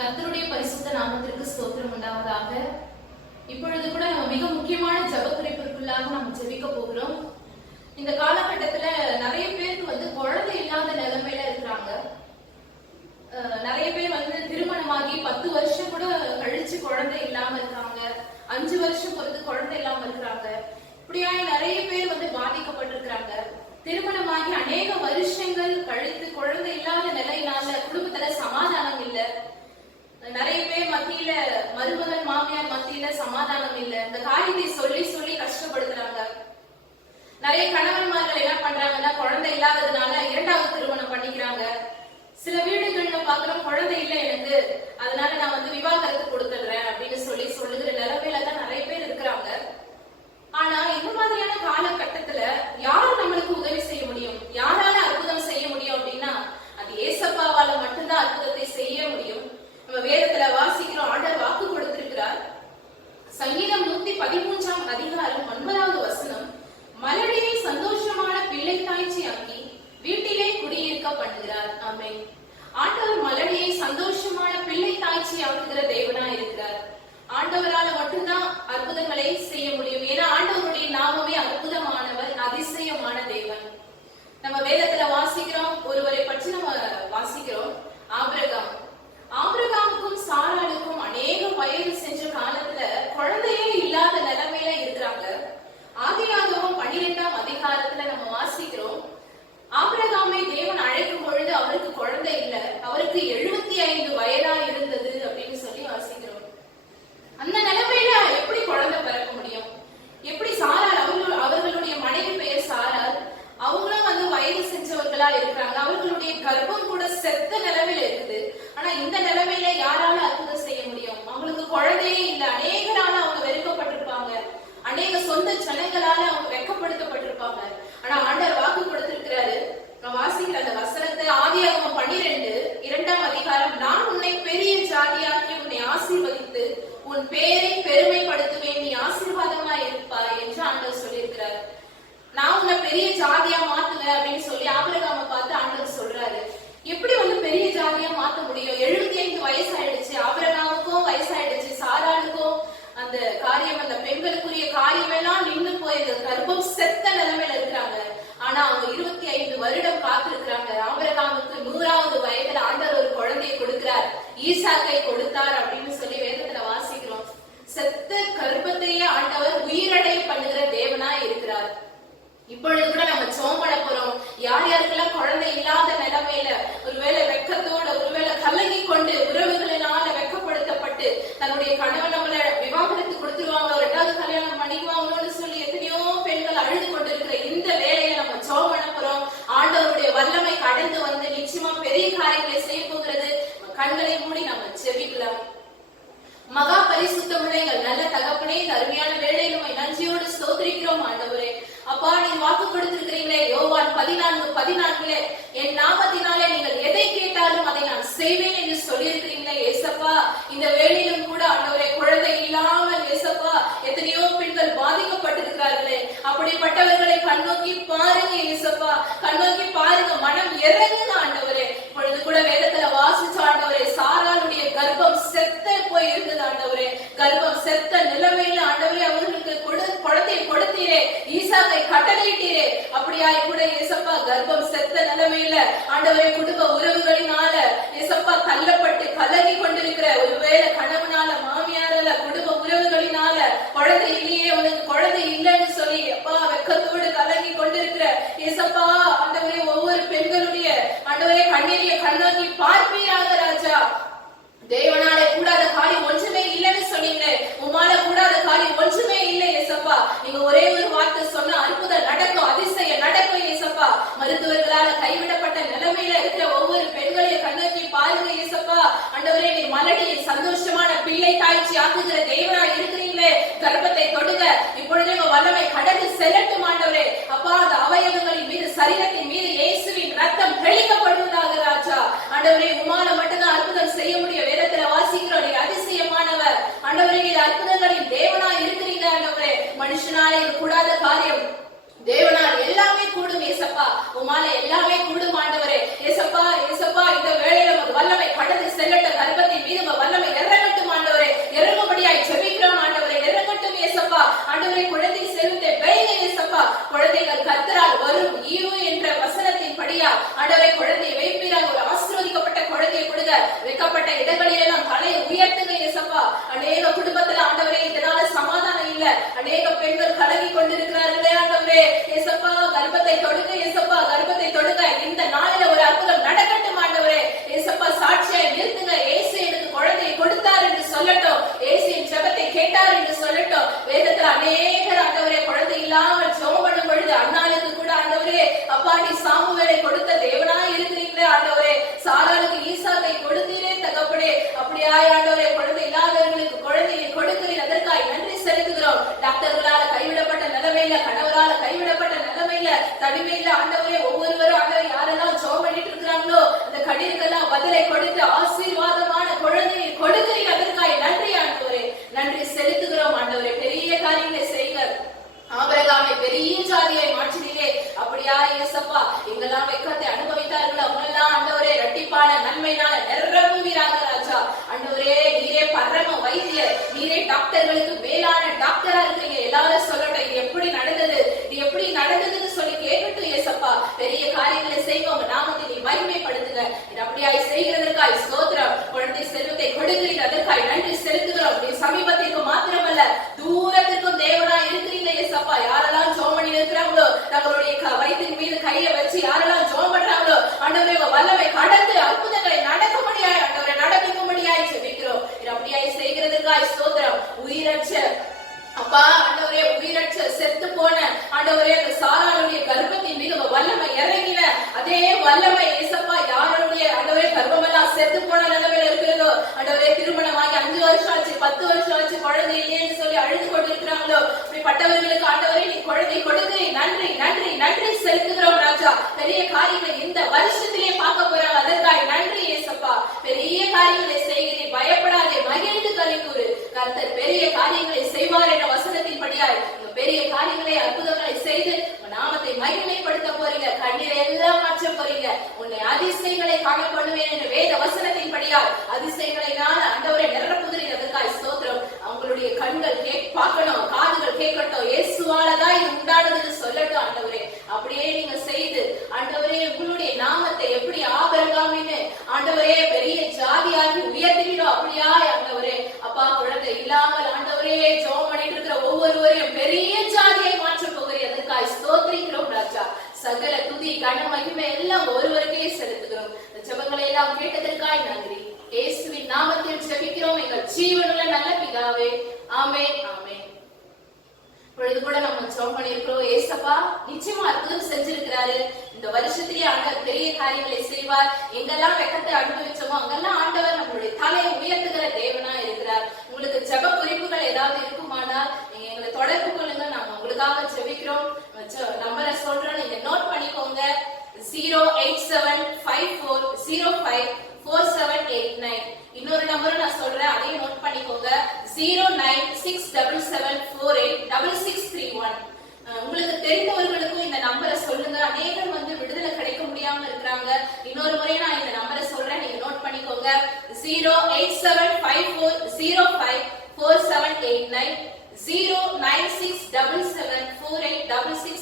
கர்த்தருடைய பரிசுத்த நாமத்திற்கு ஸ்தோத்திரம் உண்டாவதாக. இப்பொழுது கூட நம்ம மிக முக்கியமான ஜெப குறிப்பிற்குள்ளாக நம்ம ஜெபிக்க போகிறோம். இந்த காலகட்டத்துல நிறைய பேருக்கு குழந்தை இல்லாத நிலைமையில இருக்கிறாங்க. நிறைய பேர் திருமணமாகி 10 வருஷம் கூட கழிச்சு குழந்தை இல்லாம இருக்காங்க. 5 வருஷம் பொறுத்து குழந்தை இல்லாம இருக்கிறாங்க. இப்படியாய் நிறைய பேர் பாதிக்கப்பட்டிருக்கிறாங்க. திருமணமாகி அநேக வருஷங்கள் கழித்து குழந்தை இல்லாத நிலையினால குடும்பத்துல சமாதானம் இல்ல. நிறைய பேர் மத்தியில மருமகன் மாமியார் மத்தியில சமாதானம் இல்ல. இந்த காரியத்தை சொல்லி சொல்லி கஷ்டப்படுத்துறாங்க. நிறைய கணவன்மார்கள் என்ன பண்றாங்கன்னா, குழந்தை இல்லாததுனால 2வது திருமணம் பண்ணிக்கிறாங்க. சில வீடுகள்ல பாக்குறோம், குழந்தை இல்ல எனக்கு, அதனால நான் விவாகரத்து கொடுத்துடுறேன் அப்படின்னு சொல்லுகிற நிலைமையில தான் நிறைய பேர் இருக்கிறாங்க. ஆனா இந்த மாதிரியான காலகட்டத்துல யாரு நம்மளுக்கு உதவி செய்ய முடியும்? யாரால அற்புதம் செய்ய முடியும் அப்படின்னா, அது ஏசப்பாவால மட்டும்தான் அற்புதத்தை செய்ய முடியும். நம்ம வேதத்துல வாசிக்கிறோம், ஆண்டவர் வாக்கு கொடுத்திருக்கிறார். சங்கீதம் 113 அதிகாரம் 9வது வசனம், மலடியை சந்தோஷமான பிள்ளை தாய்ச்சி ஆக்கி வீட்டிலே குடியிருக்க பண்ணுகிறார். ஆமென். ஆண்டவர் மலடியை சந்தோஷமான பிள்ளை தாய்ச்சி ஆக்குகிற தேவனா இருக்கிறார். ஆண்டவரால மட்டும்தான் அற்புதங்களை செய்ய முடியும். ஏன்னா ஆண்டவருடைய நாமமே அற்புதமானவர், அதிசயமான தேவன். நம்ம வேதத்துல வாசிக்கிறோம், ஒருவரை பற்றி நம்ம வாசிக்கிறோம், ஆபிரகாமுக்கும் சாராளுக்கும் அநேக வயது சென்ற காலத்துல குழந்தையே இல்லாத நிலைமையில இருக்கிறாங்க. ஆதியாகமம் 12ஆம் அதிகாரத்துல நம்ம வாசிக்கிறோம், ஆபிரகாமை தேவன் அழைக்கும் பொழுது அவருக்கு குழந்தை இல்ல, அவருக்கு 75 வயதா இருந்தது அப்படின்னு சொல்லி வாசிக்கிறோம். அந்த நிலைமையில எப்படி குழந்தை பிறக்க முடியும்? எப்படி சாராள், அவர்களுடைய மனைவி பெயர் சாராள், அவங்களும் வயது செஞ்சவர்களா இருக்கிறாங்க. அவர்களுடைய கர்ப்பம் கூட செத்த நிலைமையில இருக்குது. ஆனா இந்த நிலைமையில யாரால அற்புதம் செய்ய முடியும்? அவங்களுக்கு குழந்தையே இல்ல. அநேகரால அவங்க வெறுக்கப்பட்டிருப்பாங்க. அநேக சொந்த ஜனங்களால அவங்க வெட்கப்படுத்தப்பட்டிருப்பாங்க. ஆனா ஆண்டவர் வாக்கு கொடுத்திருக்கிறாரு. நான் வாசிக்கிற அந்த வசனத்தை ஆதியாகமம் 12:2ஆம் அதிகாரம், நான் உன்னை பெரிய ஜாதியாக்கி உன்னை ஆசீர்வதித்து உன் பேரை பெருமைப்படுத்துவேன், நீ ஆசீர்வாதமா இருப்பாய் என்று ஆண்டவர் சொல்லியிருக்கிறார். நான் உன்னை பெரிய ஜாதியா மாத்துவேன் அப்படின்னு சொல்லி ஆபிரகாமை பார்த்து ஆண்டவர் சொல்றாரு. எப்படி பெரிய ஜாதியா மாத்த முடியும்? 75 வயசு ஆயிடுச்சு, ஆபிரகாமுக்கும் வயசாயிடுச்சு, சாராளுக்கும் அந்த காரியம், அந்த பெண்களுக்குரிய காரியம் எல்லாம் நின்று போய் கர்ப்பம் செத்த நிலைமையில இருக்கிறாங்க. ஆனா அவங்க 25 வருடம் காத்திருக்கிறாங்க. ஆபிரகாமுக்கு 100வது வயதுல ஆண்டவர் ஒரு குழந்தையை கொடுக்கிறார், ஈசாக்கை கொடுத்தார் அப்படின்னு சொல்லி வேதத்துல வாசிக்கிறோம். செத்த கர்ப்பத்தையே ஆண்டவர் உயிரடைய பண்ணுகிற தேவனா இருக்கிறார். இப்பொழுது கூட நம்ம ஜெபம் பண்ண போறோம். யார் யாருக்கெல்லாம் குழந்தை இல்லாத நிலைமையில ஒருவேளை வெட்கத்தோட, ஒருவேளை கலங்கி கொண்டு, உறவுகளினால வெட்கப்படுத்தப்பட்டு தன்னுடைய கணவன் நம்மள விவாகரத்து கொடுத்துருவாங்க, 2வது கல்யாணம் பண்ணிக்குவாங்களோன்னு சொல்லி எத்தனையோ பெண்கள் அழுது கொண்டிருக்கிற இந்த வேலையை நம்ம ஜெபம் பண்ண போறோம். ஆண்டவருடைய வல்லமை கடந்து நிச்சயமா பெரிய காரியங்களை செய்ய போகிறது. கண்களை மூடி நம்ம ஜெபிக்கலாம். மகா பரிசுத்தமுள்ள எங்கள் நல்ல தகப்பனே, இந்த அருமையான வேளையில் உம்மை நன்றியோடு ஸ்தோத்திரிக்கிறோம் ஆண்டவரே. அப்பா, நீ வாக்கு கொடுத்திருக்கிறீங்களே, யோவான் 14:14, என் நாமத்தினாலே நீங்கள் எதை கேட்டாலும் அதை நான் செய்வேன் என்று சொல்லியிருக்கிறீங்களே ஏசப்பா. இந்த வேளையிலும் கூட ஆண்டவரே, குழந்தை இல்லாமல் ஏசப்பா எத்தனையோ பெண்கள் பாதிக்கப்பட்டிருக்கிறார்களே, அப்படிப்பட்டவர்களை கண்ணோக்கி பாருங்க ஏசப்பா, கண்ணோக்கி பாருங்க, மனம் இறங்குங்க ஆண்டவரே. இப்பொழுது கூட வேதத்துல வாசிச்ச ஆண்டவரே, சாராளுடைய கர்ப்பம் செத்த போய் இருந்தது ஆண்டவரே. கர்ப்பம் செத்த நிலைமையில ஆண்டவரே அவர்களுக்கு குழந்தையை கொடுத்தீரே, ஈசாக்கை கட்டளையிட்டீரே. அப்படியாய் கூட ஏசப்பா கர்ப்பம் செத்த நிலைமையில ஆண்டவரே குடும்ப உறவுகளினால ஏசப்பா தள்ளப்பட்டு கலங்கி கொண்டிருக்கிற, ஒருவேளை கணவனால, மாமியாரால, குடும்ப உறவுகளினால குழந்தை இல்லையே, உனக்கு குழந்தை இல்லைன்னு சொல்லி அப்பா வெக்கத்தோடு கலங்கி கொண்டிருக்கிற ஏசப்பா ஆண்டவரே, ஒவ்வொரு பெண்களுடைய ஆண்டவரே கண்ணீரைய கண்ணோக்கி பார்ப்பீராக ராஜா. தேவனாலே கூடாத காரியம் ஒன்றுமே இல்லைன்னு சொன்னீங்களே, உமால கூடாத காரியம் ஒன்றுமே இல்லை ஏசப்பா. நீங்க ஒரே ஒரு வார்த்தை சொன்ன அற்புதம் நடக்கும், அதிசயம் நடக்கும் ஏசப்பா. மருத்துவர்களால கைவிடப்பட்ட நிலைமையில இருக்கிற ஒவ்வொரு பெண்களையும் கண்ணோக்கி பாருங்க ஏசப்பா. ஆண்டவரே, நீ மலடியை சந்தோஷமான பிள்ளை தாய்ச்சி ஆக்குகிற தேவனா இருக்கிறீங்களே, கர்ப்பத்தை தொடுங்க. இப்பொழுதே வல்லமை கடந்து செல்லட்டும் ஆண்டவரே. அப்பா, அந்த அவயவங்களின் மீது, சரீரத்தின் மீது இயேசுவின் ரத்தம் தெளிக்கப்படுவதாக ராஜா. ஆண்டவரே, உமால மட்டும்தான் அற்புதம் செய்ய முடியும். வேதத்துல வாசிக்கிறோம், நீ அதிசயமானவர் ஆண்டவரே, நீ அற்புதங்களின் தேவனா இருக்கிறீங்க ஆண்டவரே. மனுஷனால இது கூடாத காரியம் தேவனால் எல்லாமே கூடும் ஏசப்பா. உமால எல்லாமே கூடும் ஆண்டவரே. ஏசப்பா, ஏசப்பா, இந்த வேளையில வல்லமை கடந்து செல்லட்ட கர்ப்பத்தின் மீது கர்த்தரால் வரும் ஈவு என்ற வசனத்தின் படியா ஆண்டவரே குழந்தையை வைப்பீராக. ஒரு ஆசீர்வதிக்கப்பட்ட குழந்தையை கொடுங்க. வைக்கப்பட்ட இடங்களில் எல்லாம் தலையை உயர்த்துங்க இயேசப்பா. அநேக குடும்பத்துல ஆண்டவரே இதனால சமாதானம் இல்ல. அநேக பெண்கள் கலங்கி கொண்டிருக்கிறார்களே ஆண்டவரே. இயேசப்பா கர்ப்பத்தை தொடுங்க இயேசப்பா, கர்ப்பத்தை தொடுங்க. இந்த நாளில ஒரு அற்புதம் நடக்கட்டும் ஆண்டவரே. இயேசப்பா சாட்சியை நிறுத்துங்க. இயேசு எனக்கு குழந்தையை கொடுத்தார் என்று சொல்லட்டும். இயேசுவின் ஜெபத்தை கேட்டார் என்று சொல்லட்டும். வேதத்துல அநேகர் ஆண்டவரே குழந்தை இல்லாமல் ஜெபம் பண்ணும் பொழுது அண்ணாளுக்கு கூட ஆண்டவரே அப்பா நீ சாமுவேலை கொடுத்த தேவனா இருக்கிறீங்களே ஆண்டவரே. சாராளுக்கு ஈசாக்கை கொடுத்தீரே தகப்பனே. அப்படியாய் ஆண்டவரே குழந்தை இல்லாதவர்களுக்கு குழந்தையை கொடுக்கிறீர். அதற்காக நன்றி செலுத்துகிறோம். டாக்டர்களால கைவிடப்பட்ட நிலைமையில, கணவரால கைவிடப்பட்ட நிலைமையில, தனிமையில ஆண்டவரே ஒவ்வொருவரும் ஆண்டவரை யாரெல்லாம் ஜெபம் பண்ணிட்டு இருக்கிறாங்களோ அந்த கண்ணீருக்கெல்லாம் பதிலை கொடுத்து ஆசீர்வாதமான குழந்தையை கொடுக்கிறீர். அதற்காக நன்றி ஆண்டவரே, நன்றி செலுத்துகிறோம் ஆண்டவரே. பெரிய காரியங்களை செய்க. ஆபிரகாமை பெரிய ஜாதியாய் மாற்றினீரே. அப்படியா இயேசப்பா எங்கெல்லாம் வெட்கத்தை அனுபவித்தார்களோ அவங்கெல்லாம் ஆண்டவரே இரட்டிப்பான நன்மையினால நிரப்புவீராக ராஜா. ஆண்டவரே நீரே பரம வைத்தியர், நீரே டாக்டர்களுக்கு மேலான டாக்டரா இருக்கிறீங்க. எல்லாரும் சொல்லட்டும் இது எப்படி நடந்தது, இது எப்படி நடந்ததுன்னு சொல்லி கேட்கட்டும் இயேசப்பா. பெரிய காரியங்களை செய்யுங்க. உங்க நாமத்தை நீ மகிமைப்படுத்துங்க. இது அப்படியாய் செய்கிறதற்காய் ஸ்தோத்திரம். குழந்தை செல்வத்தை கொடுக்கிறீங்க. அதற்காய் நன்றி செலுத்துகிறோம். சமீபத்திற்கு மாத்திரமல்ல தூரத்திற்கும் தேவனா இருக்கிறீங்க இயேசப்பா. யாரெல்லாம் ஜெபம் பண்ணி இருக்கிறாங்களோ தங்களுடைய வயிற்றின் மீது கையை வச்சு யாரெல்லாம் ஜெபம் பண்றாங்களோ ஆண்டவரே வல்லமை கடந்து அற்புதங்களை நடக்கும்படியாய் ஆண்டவரை நடப்பிக்கும்படியாய் ஜெபிக்கிறோம். இது அப்படியாய் செய்கிறதற்காய் ஸ்தோத்திரம். உயிரற்ற அப்பா ஆண்டவரே உயிரற்ற செத்து போன ஆண்டவரே அந்த சாராளுடைய கர்ப்பத்தின் மீது வல்லமை இறங்கின அதே வல்லமை இயேசப்பா யாருடைய ஆண்டவரே கர்ப்பமெல்லாம் செத்து போன நிலைமையில இருக்கிறதோ ஆண்டவரே திருமணமாகி 5 வருஷம் ஆச்சு 10 வருஷம் ஆச்சு குழந்தை இல்லையேன்னு சொல்லி அழுது கொண்டிருக்கிறாங்களோ இப்படிப்பட்டவர்களுக்கு ஆண்டவரே நீ குழந்தை கொடுக்கிறீர். நன்றி நன்றி நன்றி செலுத்துகிறோம் ராஜா. பெரிய காரியங்களை இந்த வருஷத்திலே பார்க்க போறாங்க. அதற்காக நன்றி இயேசப்பா. பெரிய காரியங்களை செய்கிறீர். பயப்படாதே, மகிழ்ந்து கலிக்கூறு. கர்த்தர் பெரிய காரியங்களை செய்வார் என்ற வசனத்தின் படியாய் பெரிய காரியங்களை அற்புதங்களை செய்து நாமத்தை மகிமைப்படுத்த போறீங்க. கண்ணீரை எல்லாம் மாற்ற போறீங்க. உன்னை அதிசயங்களை காண பண்ணுவேன் என்ற வேத வசனத்தின் படியால் அதிசயங்களை நான் ஆண்டவரை நிரப்புகிறீங்க. அதற்காக ஸ்தோத்திரம். அவங்களுடைய கண்கள் பார்க்கணும், காதுகள் கேட்கட்டும். இயேசுவாலதான் இது உண்டானதுன்னு சொல்லட்டும் ஆண்டவரே. அப்படியே நீங்க செய்து ஆண்டவரே உங்களுடைய நாமத்தை எப்படி ஆபிரகாமின்னு ஆண்டவரே பெரிய ஜாதியாகி உயர்த்தினோ அப்படியாய் ஆண்டவரே அப்பா குழந்தை இல்லாமல் ஆண்டவரே ஜெபம் பண்ணிட்டு இருக்கிற ஒவ்வொருவரையும் பெரிய ஜாதியை மாற்ற போகிறேன். அதற்காக ஸ்தோத்திரிக்கிறோம் ராஜா. சகல துதி கன மகிமை எல்லாம் ஒருவருக்கே செலுத்துகிறோம். ஜெபங்களை எல்லாம் கேட்டதற்காய் நன்றி. இயேசுவின் நாமத்தில் ஜெபிக்கிறோம் எங்கள் ஜீவனுள்ள நல்ல பிதாவே. ஆமென் ஆமென். பொழுது கூட நம்ம ஜெபம் பண்ணிருக்கிறோம். ஏசப்பா நிச்சயமா அற்புதம் செஞ்சிருக்கிறாரு. இந்த வருஷத்திலேயே ஆண்டவர் பெரிய காரியங்களை செய்வார். எங்கெல்லாம் வெக்கத்தை அனுபவிச்சோமோ அங்கெல்லாம் ஆண்டவர் நம்மளுடைய தலையை உயர்த்துகிற தேவனா இருக்கிறார். உங்களுக்கு ஜெப குறிப்புகள் ஏதாவது இருக்குமானால் நீங்க எங்களை தொடர்பு கொள்ளுங்க. நாங்க உங்களுக்காக ஜெபிக்கிறோம். நம்பரை சொல்றோம், நீங்க நோட் பண்ணிக்கோங்க. 08754054789. இன்னொரு நம்பரும் நான் சொல்றேன், அதையும் நோட் பண்ணிக்கோங்க. 09677486631. உங்களுக்கு தெரிந்தவர்களுக்கும் இந்த நம்பரை சொல்லுங்க. அநேகர் விடுதலை கிடைக்க முடியாம இருக்கிறாங்க. இன்னொரு முறை நான் இந்த நம்பரை சொல்றேன், நீங்க நோட் பண்ணிக்கோங்க. 08754054789 09677486631.